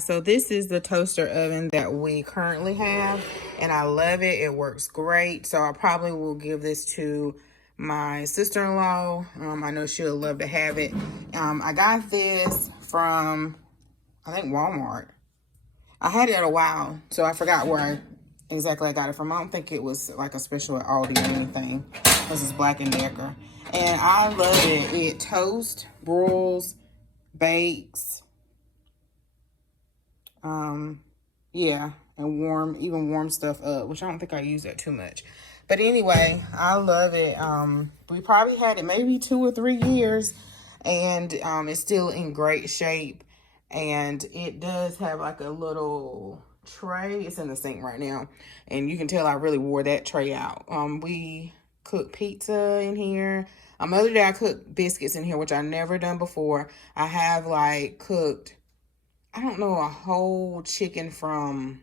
guys, so this is the toaster oven that we currently have, and I love it. It works great. So I probably will give this to my sister-in-law. I know she'll love to have it. I got this from, I think, Walmart. I had it a while, so I forgot where exactly I got it from. I don't think it was like a special at Aldi or anything. This is Black & Decker. And I love it. It toasts, broils, bakes, yeah, and even warm stuff up, which I don't think I use that too much. But anyway, I love it. We probably had it maybe 2 or 3 years, and it's still in great shape. And it does have like a little tray. It's in the sink right now, and you can tell I really wore that tray out. We cook pizza in here. Other day I cooked biscuits in here, which I never done before. I have like cooked, I don't know, a whole chicken from,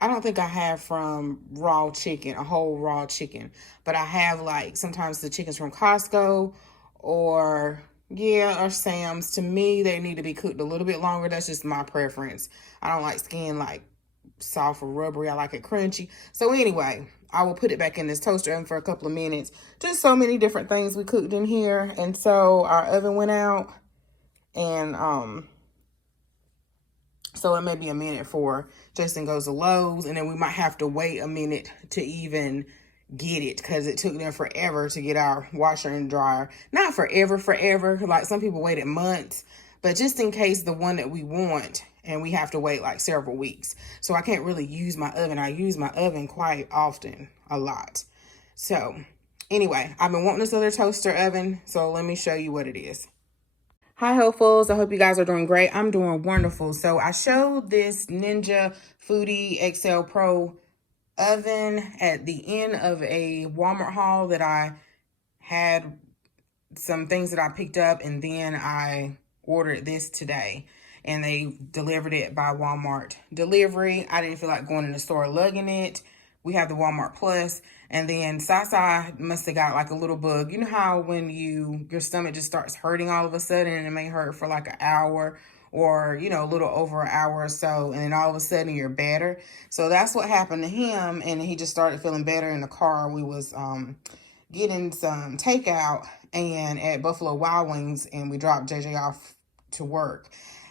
I don't think I have from raw chicken, a whole raw chicken. But I have like sometimes the chickens from Costco or, yeah, or Sam's. To me, they need to be cooked a little bit longer. That's just my preference. I don't like skin like soft or rubbery. I like it crunchy. So anyway, I will put it back in this toaster oven for a couple of minutes. Just so many different things we cooked in here. And so our oven went out, and so it may be a minute before Jason goes to Lowe's, and then we might have to wait a minute to even get it, because it took them forever to get our washer and dryer. Not forever, like some people waited months, but just in case the one that we want, and we have to wait like several weeks. So I can't really use my oven. I use my oven quite often, a lot. So anyway, I've been wanting this other toaster oven, so let me show you what it is. Hi, hopefuls. I hope you guys are doing great. I'm doing wonderful. So I showed this Ninja Foodi XL Pro oven at the end of a Walmart haul that I had some things that I picked up, and then I ordered this today, and they delivered it by Walmart delivery. I didn't feel like going in the store lugging it. We have the Walmart Plus. And then Sasa must have got like a little bug. You know how when your stomach just starts hurting all of a sudden, and it may hurt for like an hour or, you know, a little over an hour or so, and then all of a sudden you're better. So that's what happened to him, and he just started feeling better in the car. We was getting some takeout and at Buffalo Wild Wings, and we dropped JJ off to work.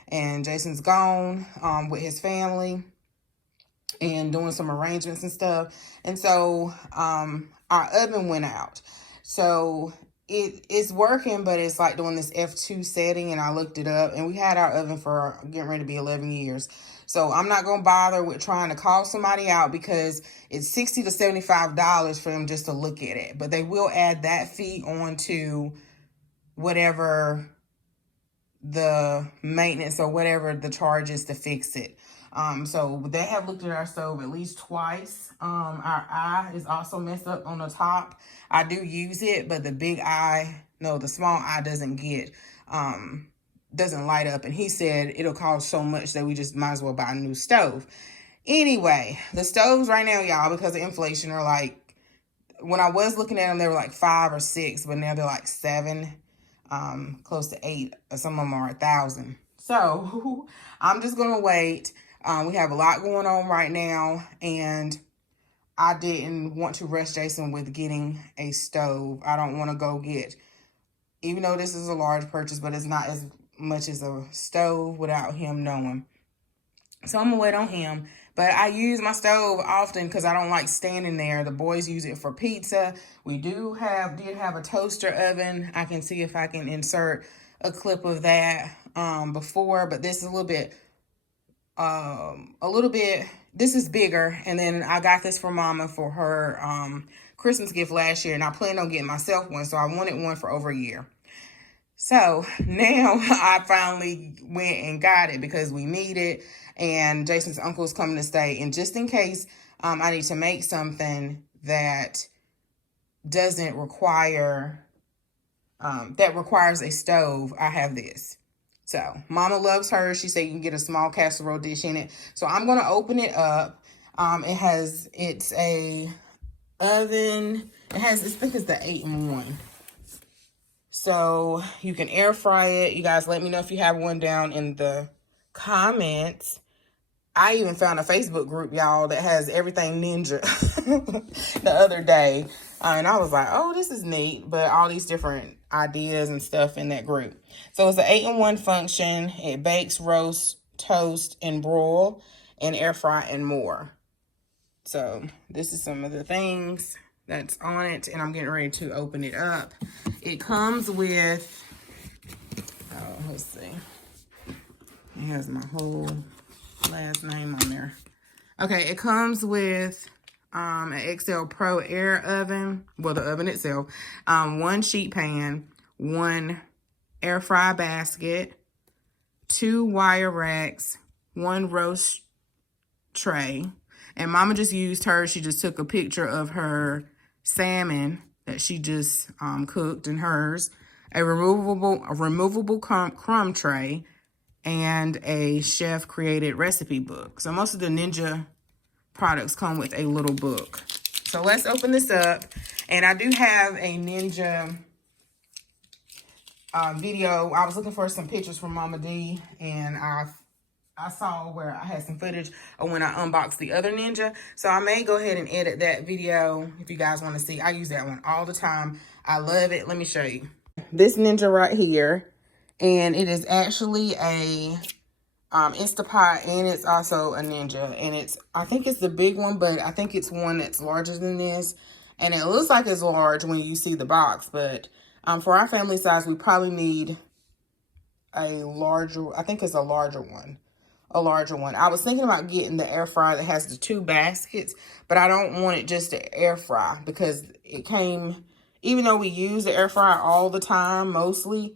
And Jason's gone with his family and doing some arrangements and stuff. And so our oven went out. So it's working, but it's like doing this F2 setting, and I looked it up, and we had our oven for getting ready to be 11 years. So I'm not going to bother with trying to call somebody out, because it's $60 to $75 for them just to look at it. But they will add that fee onto whatever the maintenance or whatever the charge is to fix it. So they have looked at our stove at least twice. Our eye is also messed up on the top. I do use it, but the big eye, no, the small eye doesn't light up. And he said it'll cost so much that we just might as well buy a new stove. Anyway, the stoves right now, y'all, because of inflation, are like, when I was looking at them, they were like 5 or 6, but now they're like 7, close to 8. Some of them are 1,000. So I'm just going to wait. We have a lot going on right now, and I didn't want to rush Jason with getting a stove. I don't want to go get, even though this is a large purchase, but it's not as much as a stove without him knowing. So I'm going to wait on him. But I use my stove often because I don't like standing there. The boys use it for pizza. We did have a toaster oven. I can see if I can insert a clip of that before, but this is a little bit, this is bigger. And then I got this for Mama for her Christmas gift last year, and I planned on getting myself one, so I wanted one for over a year. So now I finally went and got it because we need it, and Jason's uncle is coming to stay. And just in case I need to make something that doesn't require, that requires a stove, I have this. So Mama loves hers. She said you can get a small casserole dish in it. So I'm going to open it up. It's a oven. I think it's the 8-in-1. So you can air fry it. You guys let me know if you have one down in the comments. I even found a Facebook group, y'all, that has everything ninja the other day. And I was like, oh, this is neat. But all these different ideas and stuff in that group. So it's an 8-in-1 function. It bakes, roasts, toast, and broil, and air fry, and more. So this is some of the things that's on it. And I'm getting ready to open it up. It comes with, oh, let's see. It has my whole last name on there. Okay, it comes with an XL Pro Air oven. Well, the oven itself. 1 sheet pan, 1 air fry basket, 2 wire racks, 1 roast tray. And Mama just used hers. She just took a picture of her salmon that she just cooked in hers. A removable crumb tray, and a chef created recipe book. So most of the Ninja products come with a little book. So let's open this up. And I do have a Ninja video. I was looking for some pictures from Mama D, and I saw where I had some footage of when I unboxed the other Ninja. So I may go ahead and edit that video if you guys want to see. I use that one all the time. I love it. Let me show you. This Ninja right here. And it is actually a Instapot, and it's also a Ninja. And it's, I think it's the big one, but I think it's one that's larger than this. And it looks like it's large when you see the box. But for our family size, we probably need a larger, I think it's a larger one. A larger one. I was thinking about getting the air fryer that has the 2 baskets, but I don't want it just to air fry because it came, even though we use the air fryer all the time, mostly,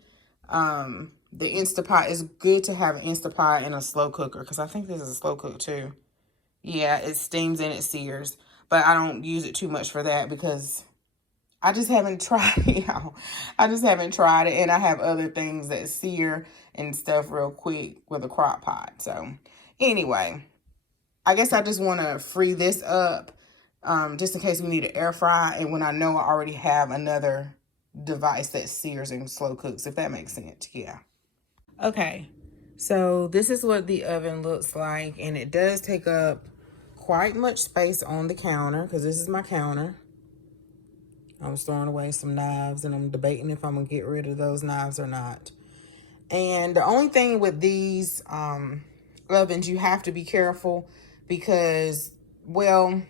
the Instapot is good to have an Instapot and a slow cooker, because I think this is a slow cook too. Yeah, it steams and it sears, but I don't use it too much for that because I just haven't tried it, y'all. I just haven't tried it, and I have other things that sear and stuff real quick with a crock pot. So anyway, I guess I just want to free this up just in case we need an air fry, and when I know I already have another device that sears and slow cooks, if that makes sense. Yeah. Okay, so this is what the oven looks like, and it does take up quite much space on the counter, because this is my counter. I was throwing away some knives, and I'm debating if I'm gonna get rid of those knives or not. And the only thing with these ovens, you have to be careful because, well,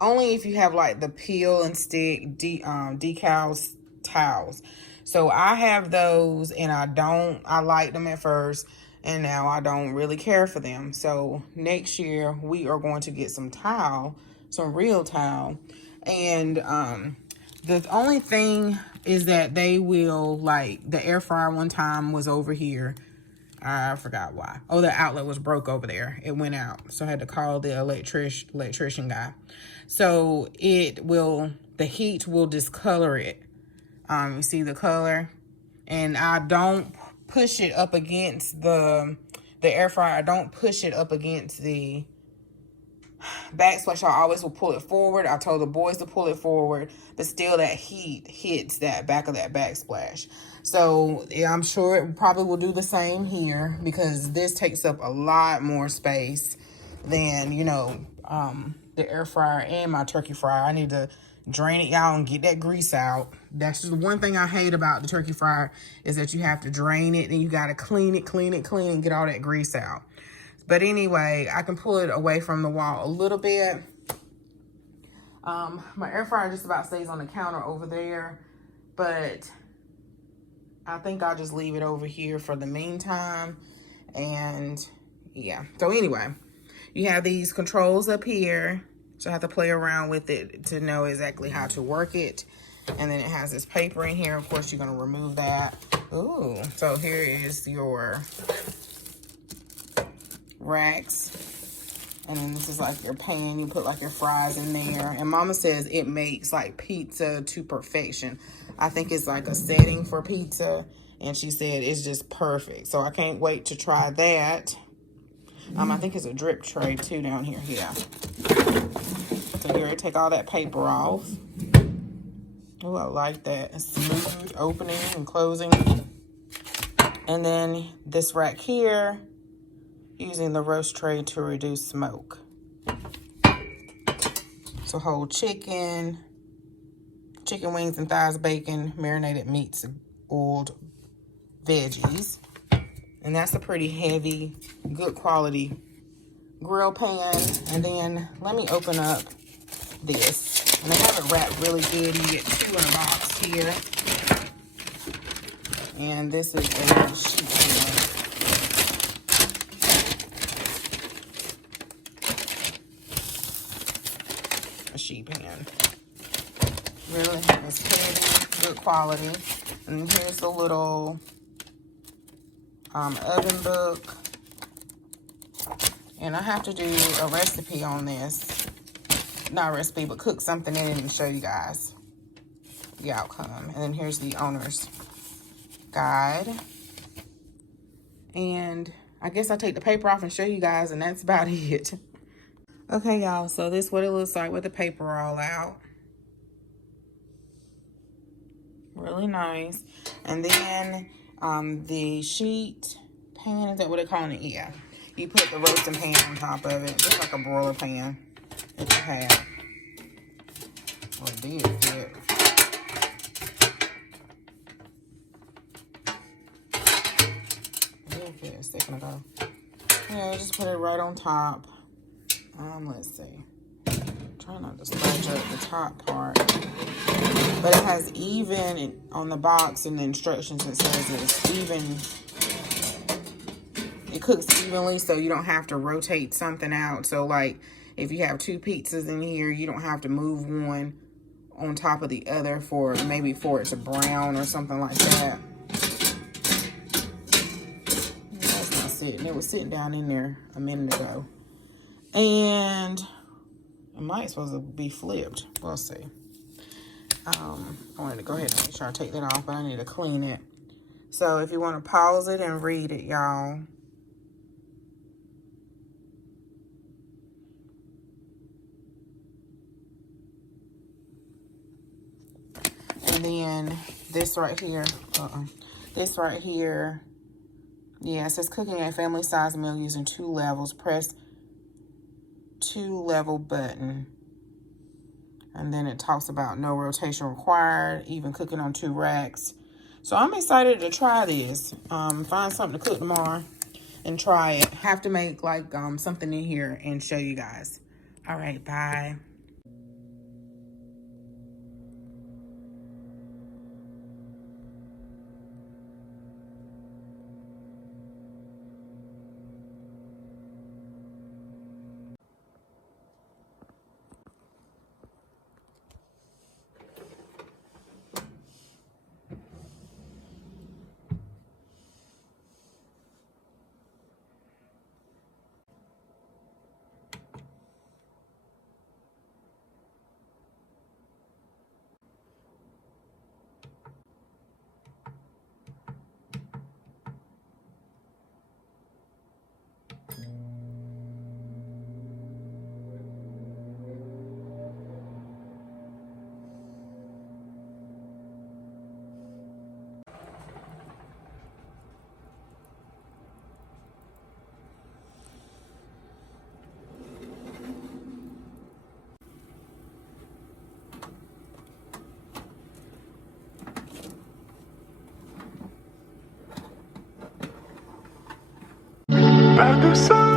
only if you have like the peel and stick decals towels. So I have those, and I liked them at first, and now I don't really care for them. So next year we are going to get some real towel. And the only thing is that they will, like, the air fryer one time was over here. I forgot why. Oh, the outlet was broke over there. It went out. So I had to call the electrician guy. So the heat will discolor it. You see the color? And I don't push it up against the air fryer. I don't push it up against the backsplash. I always will pull it forward. I told the boys to pull it forward, but still that heat hits that back of that backsplash. So yeah, I'm sure it probably will do the same here, because this takes up a lot more space than, you know, the air fryer and my turkey fryer. I need to drain it, y'all, and get that grease out. That's just the one thing I hate about the turkey fryer, is that you have to drain it and you got to clean it, and get all that grease out. But anyway, I can pull it away from the wall a little bit. My air fryer just about stays on the counter over there, but I think I'll just leave it over here for the meantime. And yeah, so anyway, you have these controls up here. So I have to play around with it to know exactly how to work it. And then it has this paper in here. Of course, you're going to remove that. Ooh, so here is your racks. And then this is like your pan. You put like your fries in there. And Mama says it makes like pizza to perfection. I think it's like a setting for pizza. And she said it's just perfect. So I can't wait to try that. I think it's a drip tray too down here. Yeah. So here, take all that paper off. Oh, I like that. It's smooth opening and closing. And then this rack here using the roast tray to reduce smoke. So whole chicken, chicken wings and thighs, bacon, marinated meats, oiled veggies. And that's a pretty heavy, good quality grill pan. And then let me open up this. And they have it wrapped really good. You get 2 in a box here. And this is a sheet pan. A sheet pan. Really, it's heavy, good quality. And here's the little oven book. And I have to do a recipe on this. Not a recipe, but cook something in it and show you guys the outcome. And then here's the owner's guide. And I guess I'll take the paper off and show you guys, and that's about it. Okay, y'all, so this is what it looks like with the paper all out. Really nice. And then the sheet pan, is that what they're calling it? Yeah. You put the roasting pan on top of it, just like a broiler pan that you have. Well, it did fit. It did fit a second ago. Yeah, just put it right on top. Let's see. Try not to scratch up the top part. But it has even on the box, in the instructions it says it's even. It cooks evenly, so you don't have to rotate something out. So like if you have 2 pizzas in here, you don't have to move one on top of the other for it to brown or something like that. That's not sitting. It was sitting down in there a minute ago. And it might supposed to be flipped. We'll see. I wanted to go ahead and make sure I take that off, but I need to clean it. So if you want to pause it and read it, y'all. And then this right here, yeah, it says cooking a family-sized meal using 2 levels. Press 2 level button. And then it talks about no rotation required, even cooking on 2 racks. So I'm excited to try this. Find something to cook tomorrow and try it. Have to make like something in here and show you guys. All right, bye. By the sun.